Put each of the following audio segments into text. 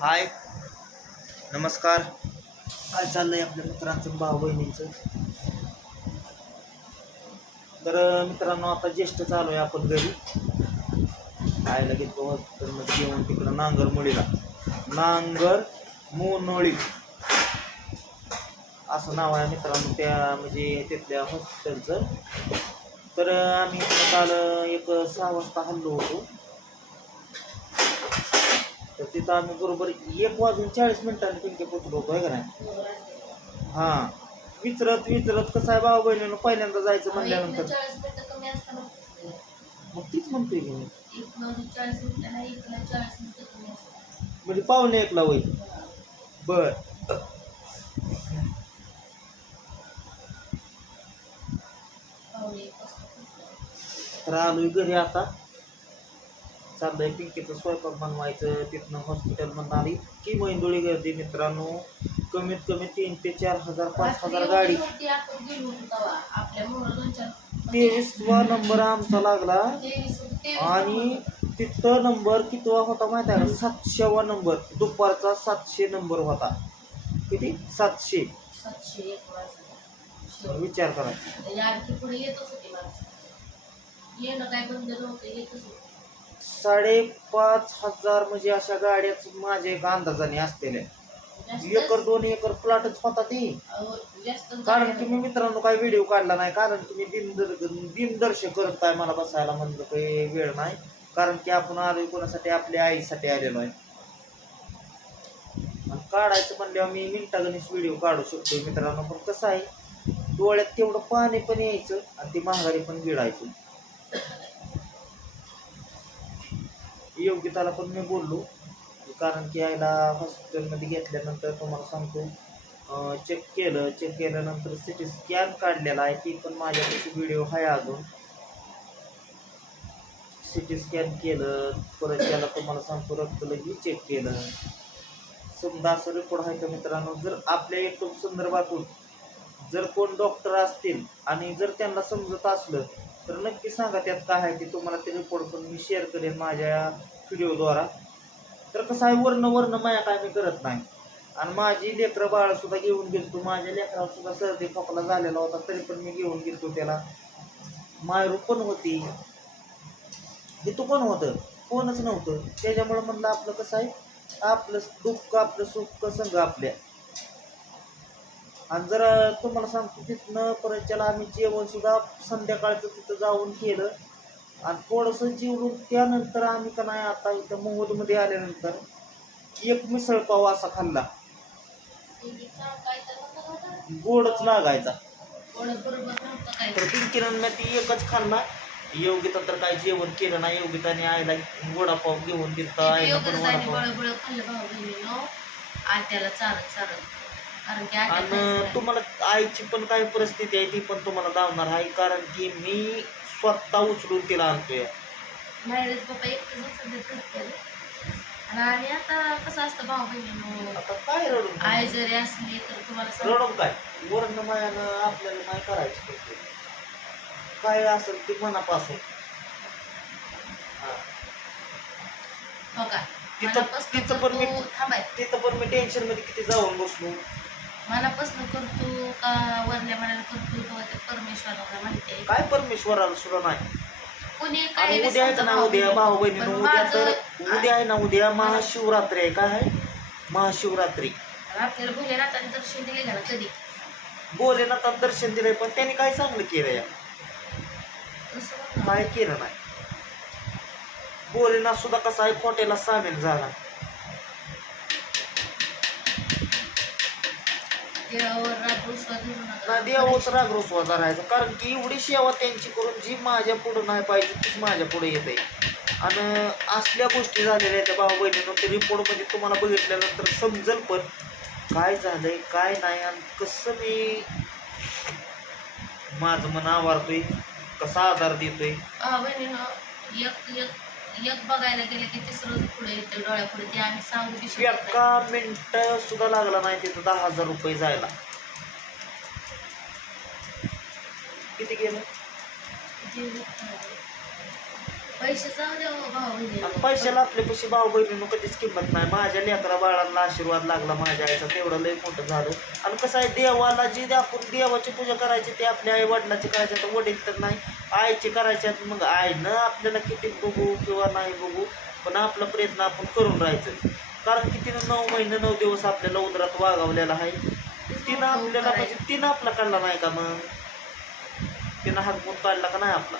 हाय. नमस्कार. काय चाललंय आपल्या मित्रांचं भाऊ बहिणींचं तर मित्रांनो आता ज्येष्ठ चालू आहे आपण घरी. खायला घेतो हॉस्पिटलमध्ये घेऊन तिकडं नांगर मुळीला नांगर मोनोळी. असं नाव आहे मित्रांनो त्या म्हणजे तिथल्या हॉस्पिटलचं. तर आम्ही काल एक सहा वाजता हल्लो होतो. तिथं आम्ही बरोबर एक वाजून चाळीस मिनिटांनी पिंके पोचलो होतो आहे का नाही? हां. विचरत विचरत कसं आहे भाऊ बहिणीनं पहिल्यांदा जायचं म्हणल्यानंतर. मग तीच म्हणतोय की मी. म्हणजे पावणे एकला होईल बर. तर आलोय घरी आता. चाललंय पिंकीचं स्वयंपाक बनवायचं तिथनं हॉस्पिटलमधून आली इतकी मैंदोळी गर्दी मित्रांनो. कमीत कमी तीन ते चार हजार पाच हजार गाडी. तेवीसवा नंबर आमचा लागला. आणि तिथं नंबर कितवा होता माहिती आहे का? सातशेवा नंबर दुपारचा सातशे नंबर होता. किती? सातशे. विचार करा. साडेपाच हजार म्हणजे अशा गाड्याच माझ्या एक अंदाजाने असलेल्या एकर दोन एकर प्लॉटच होता ती. कारण की मी मित्रांनो काही व्हिडिओ काढला नाही. कारण की मी दिनदर दिनदर्शक करत काय मला बसायला म्हणलं काही वेळ नाही. कारण की आपण आलोय कोणासाठी? आपल्या आईसाठी आलेलो आहे. आणि काढायचं म्हणल्यावर मी मिनिटागणीच व्हिडिओ काढू शकतो मित्रांनो. पण कसं आहे? डोळ्यात तेवढं पाणी पण यायचं आणि ती महागारी पण गिळायची योग्यताला पण मी बोललो. कारण की आईला हॉस्पिटलमध्ये घेतल्यानंतर तुम्हाला सांगतो चेक केलं चेक केल्यानंतर सी टी स्कॅन काढलेला आहे ती पण माझ्यापाशी व्हिडिओ आहे अजून. सी टी स्कॅन केलं परत त्याला तुम्हाला सांगतो रक्तलघी चेक केलं. समजा असं रिपोर्ट आहे का मित्रांनो जर आपल्या युट्यूब संदर्भातून जर कोण डॉक्टर असतील आणि जर त्यांना समजत असलं तर नक्की सांगा त्यात काय आहे ते तुम्हाला ते रिपोर्ट पण मी शेअर करेन माझ्या व्हिडिओद्वारा तर कसं आहे वर्ण वर्ण माया काय मी करत नाही. आणि माझी लेकरं बाळ सुद्धा घेऊन गेलतो. माझ्या लेकराला सुद्धा सर्दी खोकला झालेला होता तरी पण मी घेऊन गेलतो त्याला. मायरू पण होती. हे तू पण होतं? कोणच नव्हतं. त्याच्यामुळे म्हणलं आपलं कसं आहे आपलं दुःख आपलं सुख संग आपल्या. आणि जर तुम्हाला सांगतो तिथनं परत त्याला आम्ही जेवण सुद्धा संध्याकाळचं तिथं जाऊन केलं आणि थोडंसं जेवून त्यानंतर आम्ही का नाही आता इथं मोहोदमध्ये आल्यानंतर एक मिसळ पाव असा खाल्ला. गोडच लागायचा. तर पिंकीनं मी ती एकच खाल्ला. योगिता तर काय जेवण केलं नाही. योगिताने आईला वडापाव घेऊन दिलता. आईला पण वडापाव. आत्याला चालत चालत आणि तुम्हाला आईची पण काय परिस्थिती आहे ती पण तुम्हाला दावणार आहे. कारण की मी स्वतः उचलून तिला आणतोय. एकटंच आणि आता कसं असतं भाऊ बहिणीनं? आता काय रडून आई जरी असली तर तुम्हाला रडून काय? आपल्याला नाही करायचं. काय असेल ते मनापासून. हा. तिथं पण मी थांबाय. तिथं पण मी टेन्शनमध्ये किती जाऊन बसलो. मनापासून करतो का वरल्या मनाला करतो किंवा ते परमेश्वराला माहिती आहे? काय परमेश्वराला सुद्धा नाही. कोणी आणि काय उद्या आहे नाही उद्या भाऊ बहिणीनं उद्या तर उद्या आहे ना उद्या महाशिवरात्री आहे. काय आहे? महाशिवरात्री. आपल्याला दर्शन दिले का ना कधी? भोलेनाथात दर्शन दिलंय पण त्यांनी काय चांगलं केलं या? तसं बघ ना. काय केलं नाही. भोलेनाथ सुद्धा कसा आहे खोट्याला सामील झाला. देवावर राग. ना रागरोसवा राहायचं कारण की एवढी सेवा त्यांची करून जी माझ्या पुढं नाही पाहिजे तीच माझ्या पुढे येते. आणि असल्या गोष्टी झालेल्या त्या भाऊ बहिणीनं ते रिपोर्टमध्ये तुम्हाला बघितल्यानंतर समजेल पण काय झालंय काय नाही आणि कसं मी माझं मन आवारतोय कसा आधार देतोय. एक एक एक बघायला गेलं की तिसरं पुढे येतं डोळ्यापुढे. ते आम्ही सांगू बी शकत नाही. एका मिनिट सुद्धा लागला नाही तिथं दहा हजार रुपये जायला. किती गेलं? जे- आणि बहिणी. पैशाला आपल्या पैसे भाऊ बहिणीनं कधीच किंमत नाही. माझ्या लेकरा बाळांना आशीर्वाद लागला माझ्या आईचा तेवढं लय मोठं झालं. आणि कसं आहे देवाला जी आपण देवाची पूजा करायची ते आपल्या आई वडिलाची करायची तर वडील तर नाही. आईची करायची. मग आईनं आपल्याला किती बघू किंवा नाही बघू पण आपला प्रयत्न आपण करून राहायचं. कारण की तिनं नऊ महिने नऊ दिवस आपल्याला उदरात वागवलेला आहे. तिनं आपल्याला म्हणजे तिनं आपला काढला नाही का मग? तिनं हातमूत काढला का नाही आपला?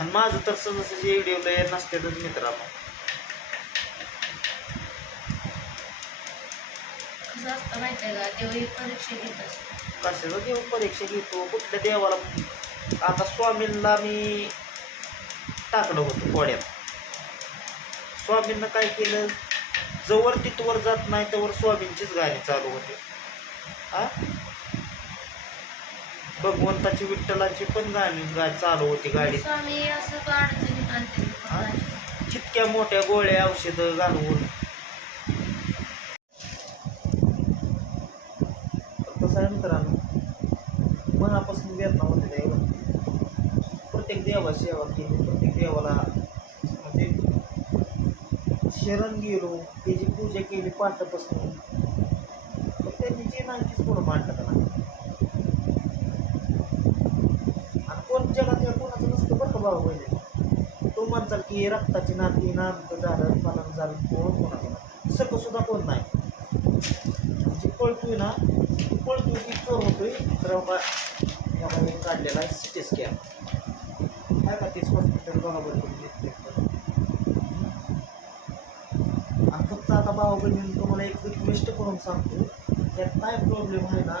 आणि माझं तर सहजासहजी व्हिडिओ लय नसतेच मित्रांनो. कसं असतं माहिती आहे का? ही परीक्षा घेत असते. कशाचं देव परीक्षा घेतो? कुठल्या देवाला आता स्वामींना मी टाकलं होतं पोड्यात स्वामींना काय केलं? जवळ तिथवर जात नाही तवर स्वामींचीच गाणी चालू होते. हा भगवंताची विठ्ठलाची पण गाणी चालू होती गाडीत स्वामी असं का अडचणीत आणते? हा? जितक्या मोठ्या गोळ्या औषधं घालून. कसं आहे मित्रांनो. मनापासून वेदना होते देव प्रत्येक देवाची सेवा केली प्रत्येक देवाला म्हणजे शरण गेलो त्याची पूजा केली पाठापासून. पण त्यांनी जे नाही तीच कोण मांडलं का नाही आणि कोण जगात या कोणाचं नसतं बरं का भाऊ बहिणी तो म्हणतात की रक्ताची नाती नामकं झालं पालन झालं कोण कोणाचं नाही. सकं सुद्धा कोण नाही. जी पळतोय ना ती पळतोय ती चोर होतोय. तर या काढलेला आहे सिटी स्कॅन काय का तेच हॉस्पिटल बघा बरं तुम्ही आणि फक्त आता भाऊ बहिणी तुम्हाला एक रिक्वेस्ट करून सांगतो. त्यात काय प्रॉब्लेम आहे ना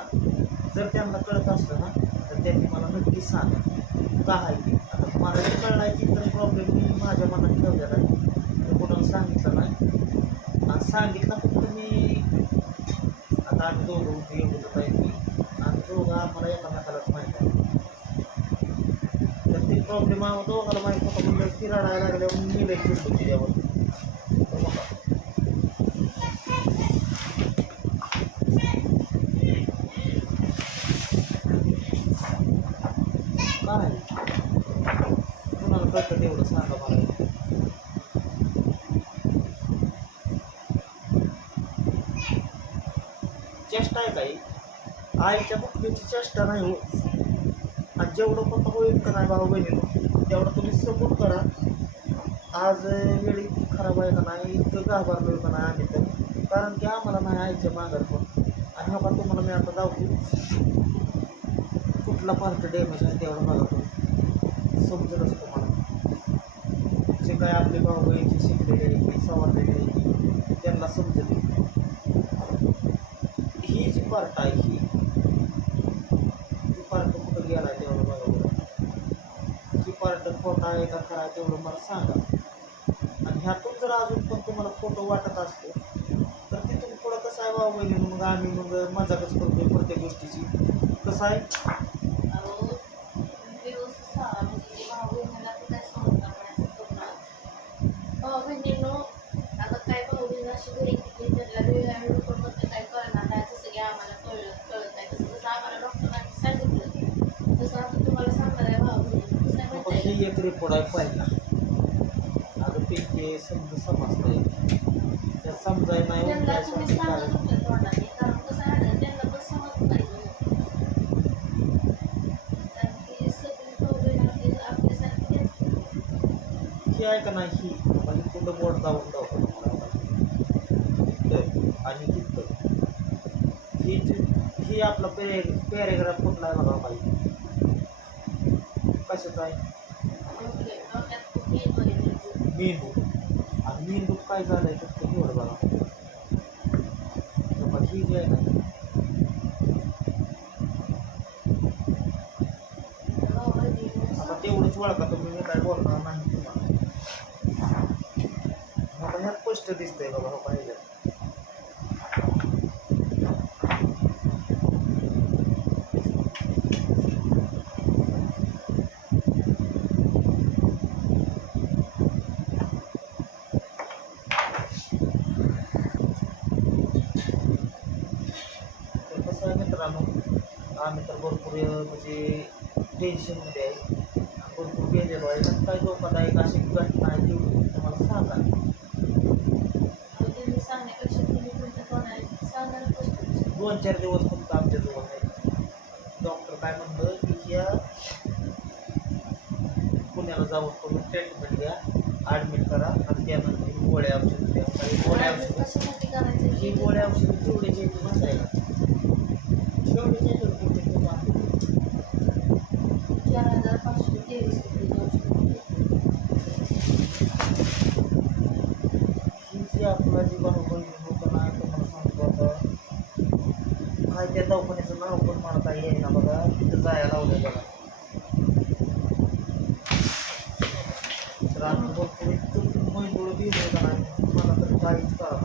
जर त्यांना कळत असलं ना तर त्यांनी मला नक्की सांगा. का आहे. ते आता मला जे कळलं आहे की तर प्रॉब्लेम मी माझ्या मनात ठेवलेला आहे. ते कोणाला सांगितलं नाही. आणि सांगितलं फक्त मी. आता आम्ही दोघं होतो होत आहे मी आणि दोघं आम्हाला एकामेकालाच माहीत आहे. तर ते प्रॉब्लेम आम्हाला दोघाला माहीत होता म्हणजे ती रडायला लागल्यावर मी लई चिडतो तिच्यावर तर बघा. काय कुणाला कळतं तेवढं सांगा मला चेष्टा आहे काही आईच्या बुकलीची चेष्टा नाही होत. आणि जेवढं पण होईल का नाही भाऊ बहिणीनं तेवढं तुम्ही सपोर्ट करा. आज वेळी खराब आहे का नाही इतकं घाबरलो का नाही आम्ही तर. कारण की आम्हाला नाही आईच्या माघार पण. आणि हा पण तुम्हाला मी आता दाखवू. कुठला पार्ट डॅमेज आहे तेवढं बघा तुम्ही. समजेलच तुम्हाला जे काय आपले भाऊ बहिणी शिकलेले आहे की सवरलेले आहे की त्यांना समजले ही जी पार्ट आहे ही ती पार्ट कुठं गेला आहे तेवढं बरोबर बरं ही पार्ट खोटा आहे का खरा आहे तेवढं मला सांगा. आणि ह्यातून जर अजून पण तुम्हाला फोटो वाटत असतो तर तिथून पुढं कसं आहे बाबा बहिणी? मग आम्ही मग मजाकच करतोय प्रत्येक गोष्टीची. कसं आहे अहो, व्यवस्थित सांगा, म्हणजे भाऊ बहिणीला तर काय समजणार नाही असं करू नका. भाऊ बहिणींनो, आता काय भाऊ बहीण अशी घरी किती त्यांना वेगवेगळ्या लोकांबद्दल काय कळणार नाही जसं की आम्हाला कळलं कळत नाही तसं जसं आम्हाला डॉक्टरांनी सांगितलं तसं आता तुम्हाला सांगणार आहे भाऊ बहिणी कसं आहे मग माहिती आहे ही एक रिपोर्ट आहे पहिला आता ते ते समज समजतंय त्या समजाय नाही का? त्यांना उठायचं तुम्ही सांगा काय. तुमच्या तोंडाने कारण कसं आहे ना, त्यांना पण समज पाहिजे कारण की सगळी भाऊ बहीण आपली आपल्यासारखी असते. ही आहे का नाही ही? म्हणजे कुठं बोट दाबून दाखवतो? तुम्हाला इथं आणि तिथं. ही ही आपला पेरे पॅरेग्राफ कुठला आहे बघा पाहिजे कशाचा आहे? मेन मेंदू आणि मेन मेंदूत काय झालंय तर ते निवड बघा. तर मग ही जी आहे ना आता तेवढंच ओळखा तुम्ही मी काय बोलणार नाही तुम्हाला. आता ह्यात स्पष्ट दिसतंय बघा हो, पाहिजे तर कसं आहे मित्रांनो आम्ही तर भरपूर म्हणजे टेन्शनमध्ये आहे. भरपूर गेलेलो आहे. त्यात काय धोकादायक अशी घटना आहे तेवढी तुम्हाला सांगा. दोन चार दिवस फक्त आमच्याजवळ आहे. डॉक्टर काय म्हणलं की या पुण्याला जाऊन तुम्ही ट्रीटमेंट घ्या ॲडमिट करा आणि त्यानंतर गोळ्या औषध द्या काही गोळ्या औषध ही गोळ्या औषध जेवढे जे म्हणताय का जेवढे जे जेवढे ते तुम्हाला चार हजार पाचशे तेवीस रुपये जाऊ ही जी आपला जी बाहुबली होतं ना तुम्हाला सांगतो आता काय त्या दवाखान्याचं नाव पण मला काही आहे ना बघा तिथं जायला लावलंय बघा तर आता भरपूर इतकं मैंदूळ बी होतं ना मला तर काहीच कळत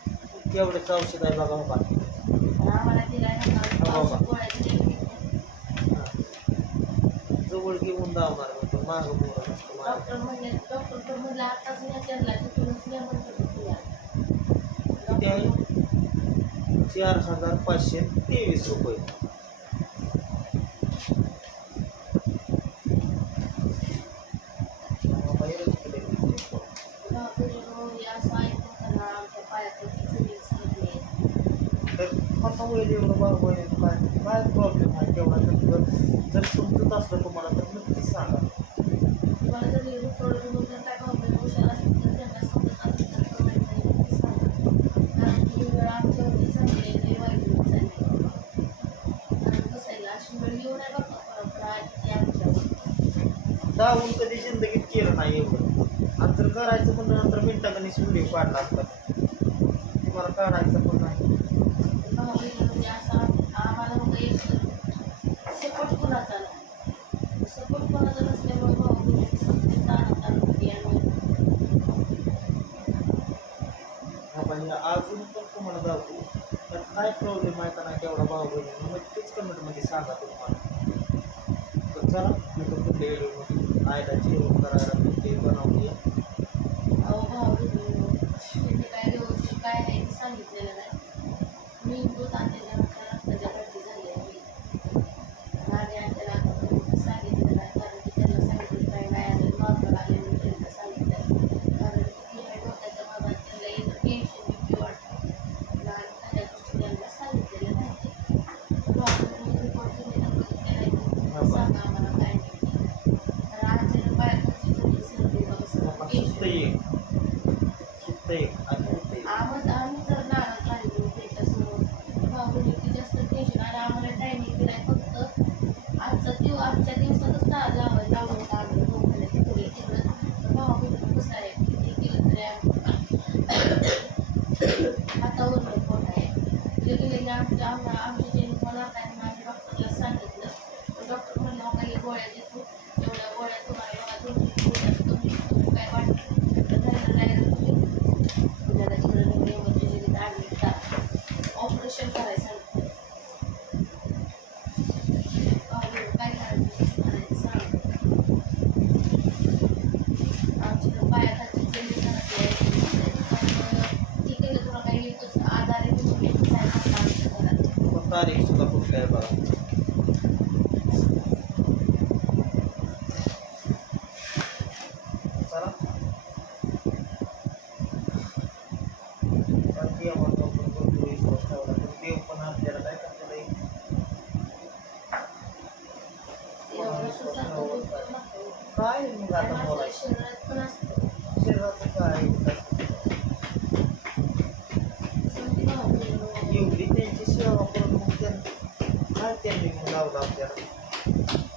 तेवढेच औषध आहे बघा बाबा. बाबा. जवळ घेऊन धावणार मी पण मागं बोलत असतो. डॉक्टर म्हणले डॉक्टर तर म्हणलं आताच नाही त्यांना तिथूनच नाही म्हणतो तुला किती आहे? चार हजार पाचशे तेवीस रुपये बाबा, एवढंच केलंय मी. असं ऐकून त्यांना आमच्या पायाकडची चुली सांगले आता होईल एवढं बाबा हे काय काय प्रॉब्लेम आहे तेवढा तर जर जर समजत असलं तुम्हाला तर नक्कीच सांगा. तुम्हाला जर काय प्रॉब्लेम हुशार असेल तर त्यांना समजत असेल तर comment मध्ये नक्की सांगा कारण वेळ आमच्यावरती चांगली आहे लई वाईट वेळ चालली आहे. बाबा. कारण कसं आहे अशी वेळ येऊ नये बघा परंपरा आहे ती आमच्यावर दावून कधी जिंदगीत केलं नाही एवढं. आणि जर करायचं म्हणलं नंतर मिनिटागणीच व्हिडिओ काढला असता ते मला काढायचं पण नाही. म्हणजे असा आम्हाला मग एक सपोर्ट कोणाचा नाही सपोर्ट कोणाचा नसल्यामुळे भावबीज समजून ताणत आणि हा पण अजून पण तुम्हाला जातो तर काय प्रॉब्लेम आहे का नाही तेवढा भाऊ बहिणी तेच कमेंटमध्ये सांगा तुम्हाला. तर चला मी तर कुठल्या आयला जेवण करायला ते बनवली अहो भावबीज त्यांनी काय व्यवस्थित काय नाही ते सांगितलेलं नाही मी दूध आणलेल्या नंतर रक्ताच्या गड्डी झाली आहे आणि आणि त्याला आतापर्यंत सांगितलं नाही कारण की त्यांना सांगितलं काय नाही आलं नॉर्मल आले म्हणून त्यांना सांगितलं कारण की हे डोक्याच्या भागात त्यांना येतं टेन्शन भीती वाटतं आणि सगळ्या गोष्टी त्यांना सांगितलेल्या नाही डॉक्टरने रिपोर्ट दिलेला बघितलेला आहे सांगा आम्हाला काय नाही तर आजच्या बायकाची सगळी सर्दी बघा सुद्धा सगळं एक सुद्धा एक आणि सुद्धा एक आम्ही आम्ही जर नाराज राहिलो त्याच्यासमोर भावनिक जास्त टेन्शन आणि आम्हाला टायमिंग दिलाय फक्त आजचा दिव आजच्या दिवसातच ना लावायला लावलं होतं आम्ही दोघांना तिकडे तिकडं भावनिक कसं आहे किती केलं तरी आम्ही हातावर पोट आहे गेले गेले आमच्या आम्हाला आमचे जे मला काय म्हणून आम्ही डॉक्टरला सांगितलं डॉक्टर म्हणलं "हो, काही गोळ्या देतो एवढ्या गोळ्या तुम्हाला बघा दोन तीन गोळ्या कमी कमी काय वाटतं तर जायला डायरेक्ट तुम्ही पुण्याला तिकडे नवीन emergency ऍडमिट करा ऑपरेशन करायचं सांगितलं अहो, काय करायचं कसं करायचं सांग आमच्या पायाखालची जमीन घरातली आहे त्यामुळं ती केलं तुला काही एकच आधार आहे म्हणून एकच आहे आपला आमच्या घरात पण तारीख सुद्धा कुठली आहे बघा चला पण देवावर आपण भरपूर विश्वास ठेवला पण देव पण आपल्याला काय करता येईल